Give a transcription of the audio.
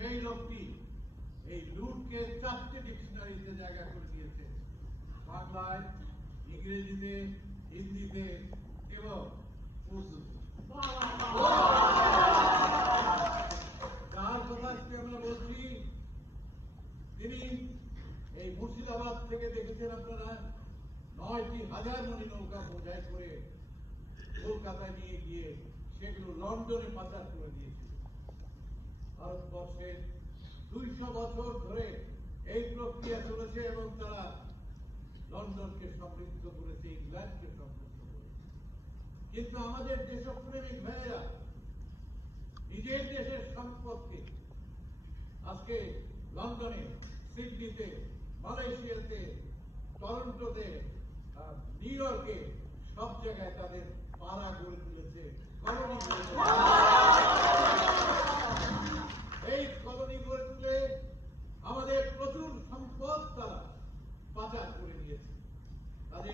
সেই লোকটি এই লুটকে 4টে ডিকশনারিতে জায়গা করে দিয়েছে, বাংলায়, ইংরেজিতে, হিন্দিতে এবং উর্দুতে। যার কথা আজকে আমরা বলছি, তিনি এই মুর্শিদাবাদ থেকে দেখেছেন আপনারা 9,000 মণি নৌকা বোঝাই করে কলকাতায় নিয়ে গিয়ে সেগুলো লন্ডনে পাচার করে দিয়েছিল। ভারতবর্ষের 200 বছর ধরে এই প্রক্রিয়া চলেছে এবং তারা লন্ডনকে সমৃদ্ধ করেছে, ইংল্যান্ডকে সমৃদ্ধ করেছে। কিন্তু আমাদের দেশপ্রেমিক ভাইয়েরা নিজের দেশের সম্পদকে আজকে লন্ডনে, সিডনিতে, মালয়েশিয়াতে, টরন্টোতে, নিউ ইয়র্কে সব জায়গায় তাদের পাড়া গড়ে তুলেছে, কলোনি গড়ে তুলেছে।